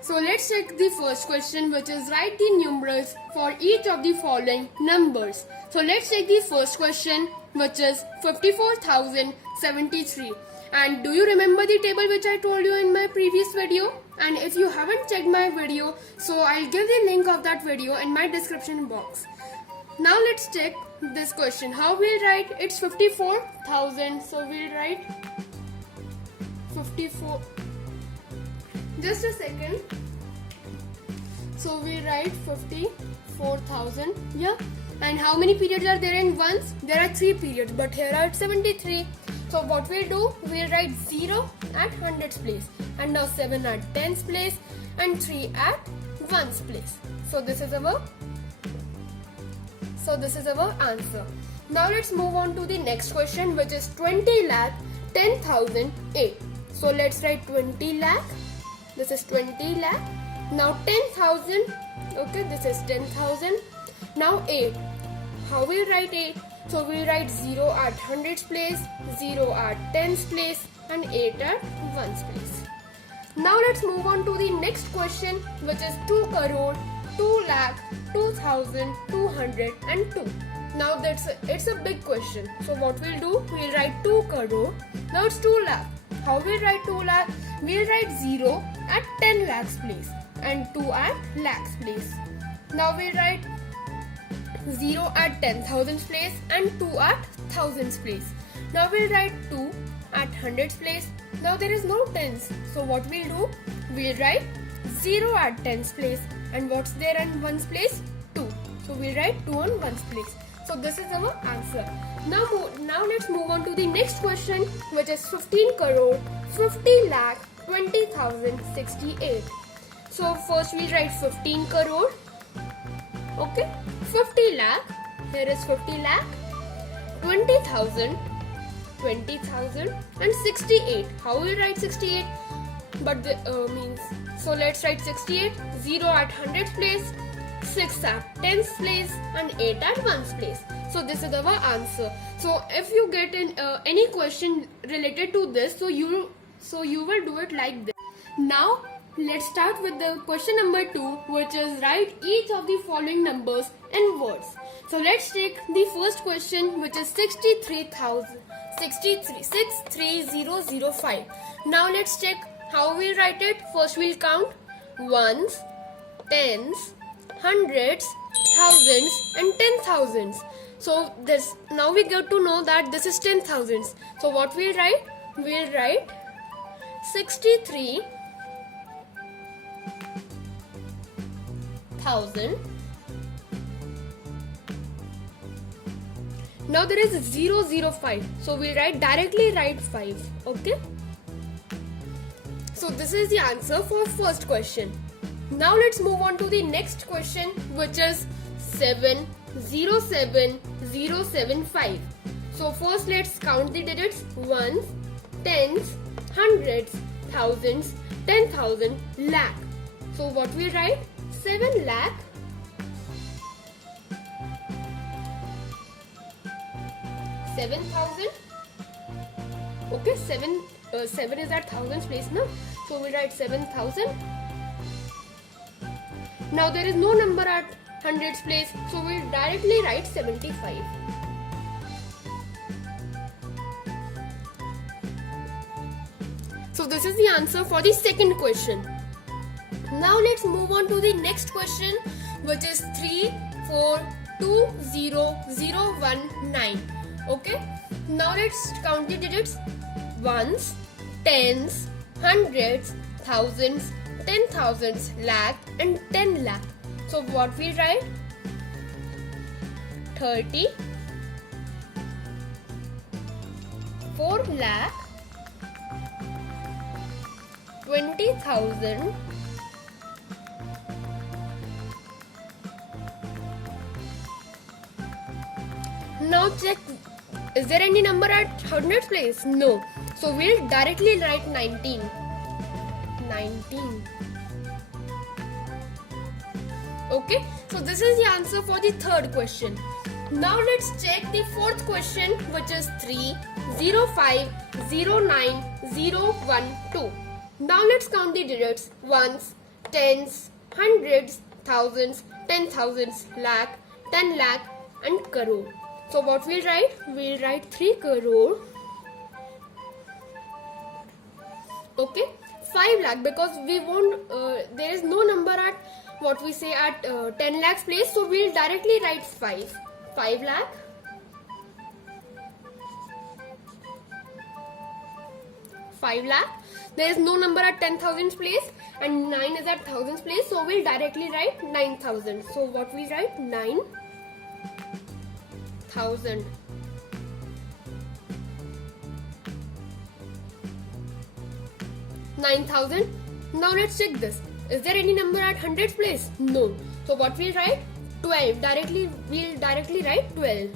So let's take the first question, which is write the numerals for each of the following numbers. So let's take the first question, which is 54,073. And do you remember the table which I told you in my previous video? And if you haven't checked my video, so I'll give the link of that video in my description box. Now let's check this question. How we'll write? It's 54,000. So we'll write 54. Just a second. So we write 54,000. Yeah. And how many periods are there in ones? There are 3 periods, but here are 73. So what we'll do? We'll write 0 at hundreds place, and now 7 at tens place, and 3 at ones place. So this is our answer. Now let's move on to the next question, which is 20 lakh 10,008. So let's write 20 lakh. This is 20 lakh. Now 10,000. Okay, this is 10,000. Now 8. How we'll write 8? So we'll write 0 at hundreds place, 0 at tens place, and 8 at ones place. Now let's move on to the next question, which is 2 crore 2 lakh 2,202. Now it's a big question. So what we'll do? We'll write 2 crore. Now it's 2 lakh. How we'll write 2 lakh? We'll write 0 at 10 lakhs place and 2 at lakhs place. Now we'll write 0 at 10,000 place and 2 at thousands place. Now we'll write 2 at hundreds place. Now there is no tens. So what we'll do? We'll write 0 at tens place, and what's there in ones place? 2. So we'll write 2 on ones place. So this is our answer. Now let's move on to the next question, which is 15 crore 50 lakh 20,068. So first we'll write 15 crore. Okay, 50 lakh. Here is 50 lakh, 20,000, and 68. How we write 68? But the means. So let's write 68. 0 at hundreds place, 6 at tens place, and 8 at ones place. So this is our answer. So if you get any question related to this, so you will do it like this. Now let's start with the question number 2, which is write each of the following numbers in words. So let's take the first question, which is 63005. Now let's check how we'll write it. First we'll count ones, tens, hundreds, thousands, and 10,000s. So now we get to know that this is 10,000s. So what we'll write? We'll write 63,000. Now there is 005. So we'll directly write 5. Okay. So this is the answer for first question. Now let's move on to the next question, which is 707075. So first let's count the digits: ones, tens, hundreds, thousands, 10,000, lakh. So what we write? 7 lakh 7,000. Okay, 7 is at thousands place now. So we write 7,000. Now there is no number at hundreds place, so we'll directly write 75. So this is the answer for the second question. Now let's move on to the next question, which is 3420019. Okay. Now let's count the digits: ones, tens, hundreds, thousands, 10,000s, lakh, and 10 lakh. So what we write? 34 lakh 20,000 Now check, is there any number at hundreds place? No. So we'll directly write 19. Okay, so this is the answer for the third question. Now let's check the fourth question, which is 3050912. Now let's count the digits: ones, tens, hundreds, thousands, 10,000s, lakh, 10 lakh and crore. So what we'll write? We'll write 3 crore. Okay, 5 lakh because we won't, there is no number at what we say at 10 lakhs place, so we'll directly write 5. 5 lakh. 5 lakh. There is no number at 10,000 place and 9 is at thousands place, so we'll directly write 9,000. So what we write? 9,000. 9,000. Now let's check this. Is there any number at hundreds place? No. So what we'll write? 12. We'll directly write 12.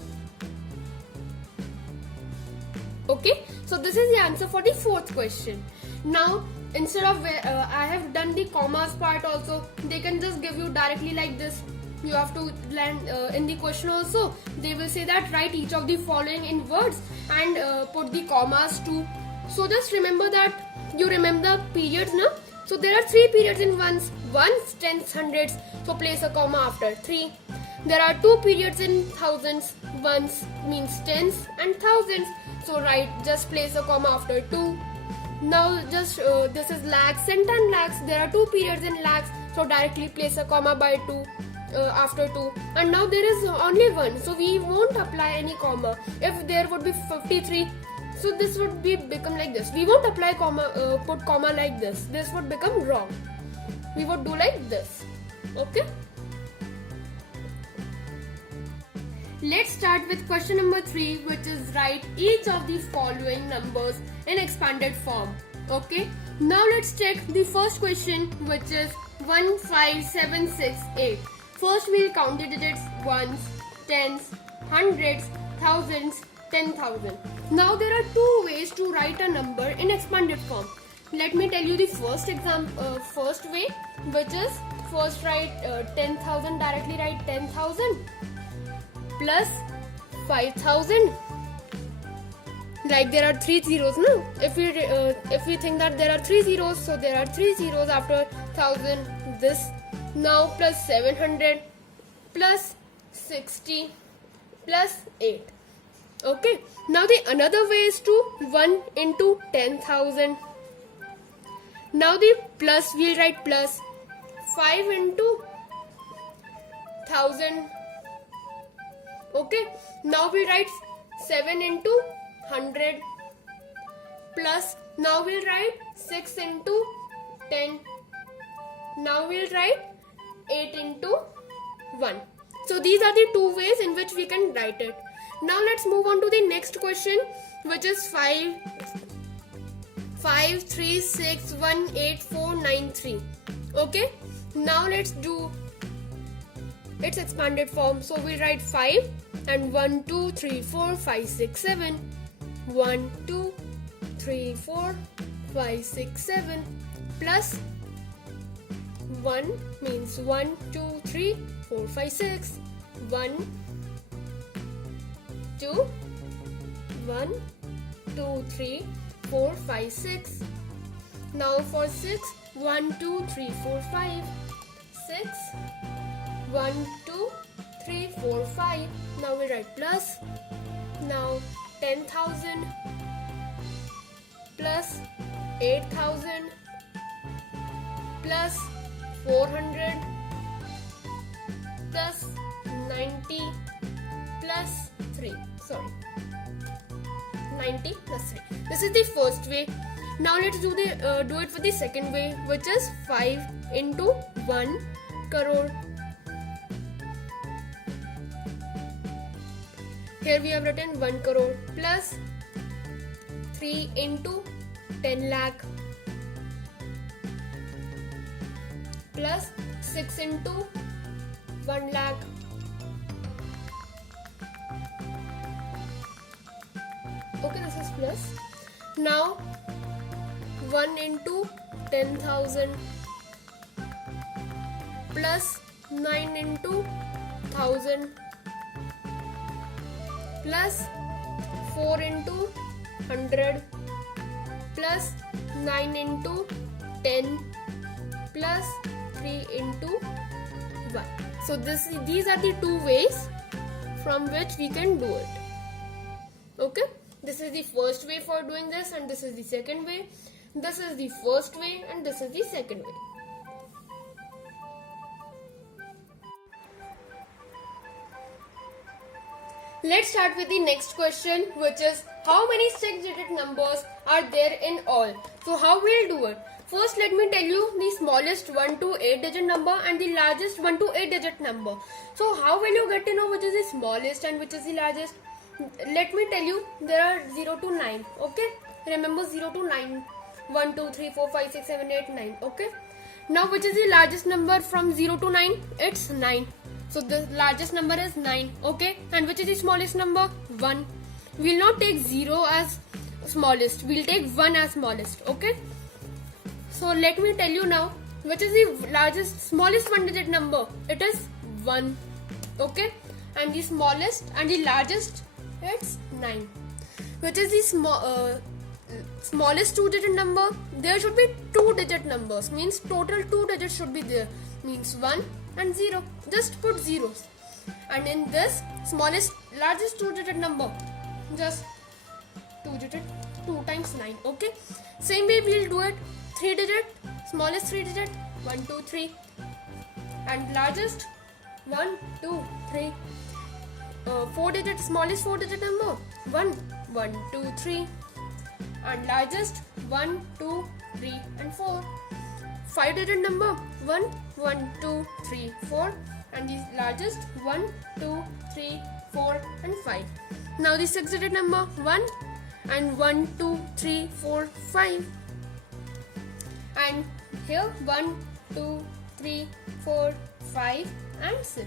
Okay. So this is the answer for the fourth question. Now instead of I have done the commas part also, they can just give you directly like this. You have to land in the question also. They will say that write each of the following in words and put the commas too. So just remember that you remember periods now. So there are 3 periods in ones, tens, hundreds. So place a comma after 3. There are 2 periods in thousands. Ones means tens and thousands. So just place a comma after 2. Now just this is lakhs and 10 lakhs. There are 2 periods in lakhs. So directly place a comma by 2. After 2, and now there is only 1, so we won't apply any comma. If there would be 53, so this would become like this. We won't apply comma, put comma like this. This would become wrong. We would do like this. Okay. Let's start with question number 3, which is write each of the following numbers in expanded form. Okay. Now let's check the first question, which is 1, 5, 7, 6, 8. First we'll count the digits: ones, tens, hundreds, thousands, 10,000. Now there are 2 ways to write a number in expanded form. Let me tell you the first way, which is first write 10,000. Directly write 10,000 plus 5,000. Like there are 3 zeros, no? If we think that there are 3 zeros, so there are 3 zeros after 1,000. This. Now plus 700 plus 60 plus 8. Okay. Now the another way is to 1 into 10,000. Now the plus, we'll write plus 5 into 1,000. Okay. Now we write 7 into 100 plus, now we'll write 6 into 10. Now we'll write 8 into 1. So these are the 2 ways in which we can write it. Now let's move on to the next question, which is 5, 3, 6, 1, 8, 4, 9, 3. Okay. Now let's do its expanded form. So we'll write 5 and 1, 2, 3, 4, 5, 6, 7. 1, 2, 3, 4, 5, 6, 7 plus 1 means 1, 2, 3, 4, 5, 6. 1, 2, 1, 2, 3, 4, 5, 6. Now for 6, 1, 2, 3, 4, 5. 6, 1, 2, 3, 4, 5. Now we write plus. Now 10,000 plus 8,000 plus 400 plus 90 plus 3. 90 plus 3. This is the first way. Now let's do it for the second way, which is 5 into 1 crore. Here we have written 1 crore plus 3 into 10 lakh plus 6 into 1 lakh. Okay, this is plus. Now 1 into 10,000 plus 9 into 1,000 plus 4 into 100 plus 9 into 10 plus 3 into 1. So these are the two ways from which we can do it. Okay, this is the first way for doing this, and this is the second way. This is the first way, and this is the second way. Let's start with the next question, which is how many 6-digit numbers are there in all? So how we'll do it? First, let me tell you the smallest 1 to 8 digit number and the largest 1 to 8 digit number. So how will you get to know which is the smallest and which is the largest? Let me tell you, there are 0 to 9. Okay, remember 0 to 9. 1, 2, 3, 4, 5, 6, 7, 8, 9. Okay, now which is the largest number from 0 to 9? It's 9. So the largest number is 9. Okay, and which is the smallest number? 1. We'll not take 0 as smallest, we'll take 1 as smallest. Okay, so let me tell you now which is the smallest 1-digit number. It is 1. Okay, and the smallest and the largest, it's 9. Which is the smallest 2-digit number? There should be 2-digit numbers, means total 2 digits should be there, means 1 and 0. Just put zeros. And in this largest 2-digit number, just 2 times 9. Okay, same way we'll do it. 3-digit, smallest 3-digit, 1, 2, 3, and largest 1, 2, 3. 4-digit, smallest 4-digit number, 1, 1, 2, 3, and largest 1, 2, 3, and 4. 5-digit number, 1, 1, 2, 3, 4, and the largest 1, 2, 3, 4, and 5. Now the 6-digit number, 1 and 1, 2, 3, 4, 5. And here 1, 2, 3, 4, 5, and 6.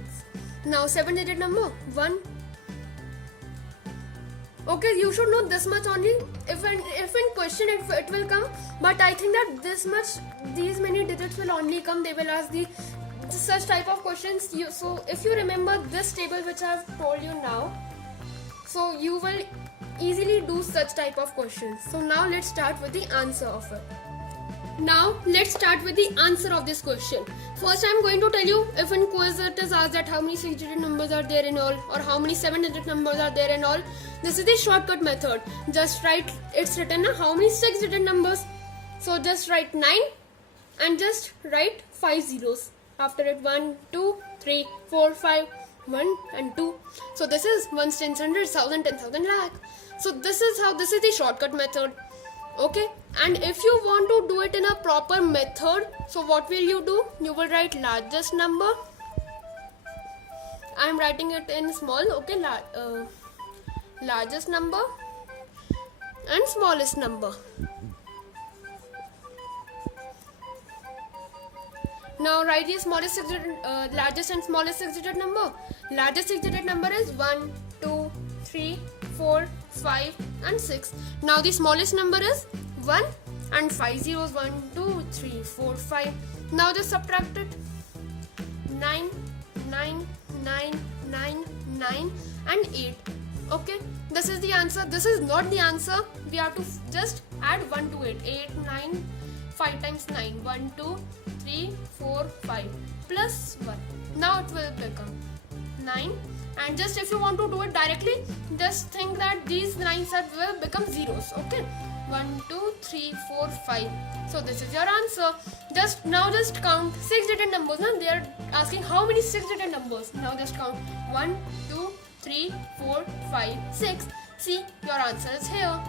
Now 7-digit number, 1. Okay, you should know this much only. If in question it will come, but I think that these many digits will only come. They will ask such type of questions. So if you remember this table which I have told you now, so you will easily do such type of questions. So now let's start with the answer of it. Now let's start with the answer of this question. First, I'm going to tell you if in quiz it is asked that how many 6-digit numbers are there in all, or how many 7-digit numbers are there in all. This is the shortcut method. Just write, it's written how many 6-digit numbers. So just write 9 and just write 5 zeros. After it 1, 2, 3, 4, 5, 1 and 2. So this is 1, 10, 100, 1000, 10,000, lakh. So this is the shortcut method. Okay, and if you want to do it in a proper method, so what will you do? You will write largest number. I am writing it in small. Okay, largest number and smallest number. Now write the largest and smallest 6-digit number. Largest 6-digit number is 1, 2, 3, 4, 5, and 6. Now the smallest number is 1 and 5 zeros, 1, 2, 3, 4, 5. Now just subtract it. 9, 9, 9, 9, 9, and 8. Okay, this is the answer. This is not the answer. We have to just add 1 to it. 8, 9, 5 times 9. 1, 2, 3, 4, 5 plus 1. Now it will become 9. And just if you want to do it directly, just think that these lines will become zeros. Okay, 1, 2, 3, 4, 5. So this is your answer. Just count 6-digit numbers. Now they are asking how many 6-digit numbers. Now just count 1, 2, 3, 4, 5, 6. See, your answer is here.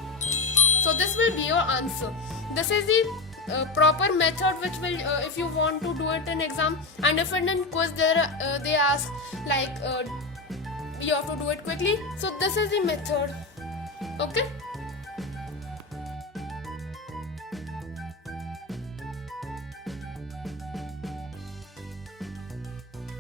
So this will be your answer. This is the proper method which will if you want to do it in exam, and if in quiz they ask like you have to do it quickly. So this is the method. Okay.